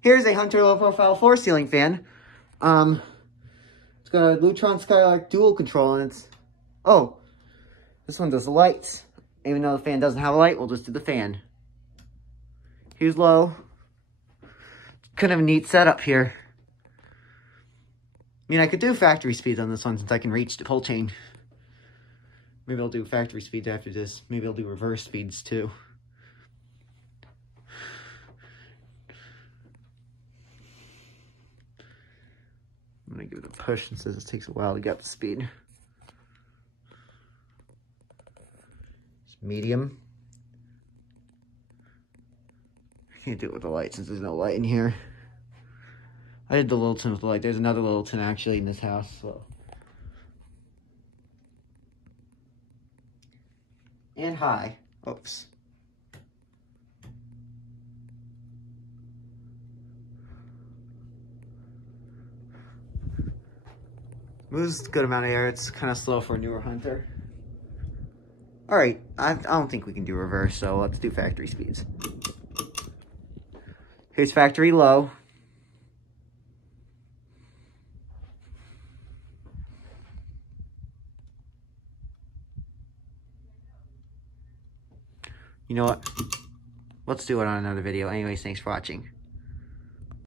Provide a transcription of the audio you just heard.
Here's a Hunter low profile floor ceiling fan. It's got a Lutron Skylark dual control, and it's, oh, this one does the lights. Even though the fan doesn't have a light, we'll just do the fan. Here's low. Kind of a neat setup here. I mean, I could do factory speeds on this one since I can reach the pull chain. Maybe I'll do factory speeds after this. Maybe I'll do reverse speeds too. I'm gonna give it a push since it takes a while to get up to speed. It's medium. I can't do it with the light since there's no light in here. I did the Littleton with the light. There's another Littleton actually in this house, so. And high. Oops. Moves a good amount of air. It's kind of slow for a newer Hunter. Alright, I don't think we can do reverse, so let's do factory speeds. Here's factory low. You know what? Let's do it on another video. Anyways, thanks for watching.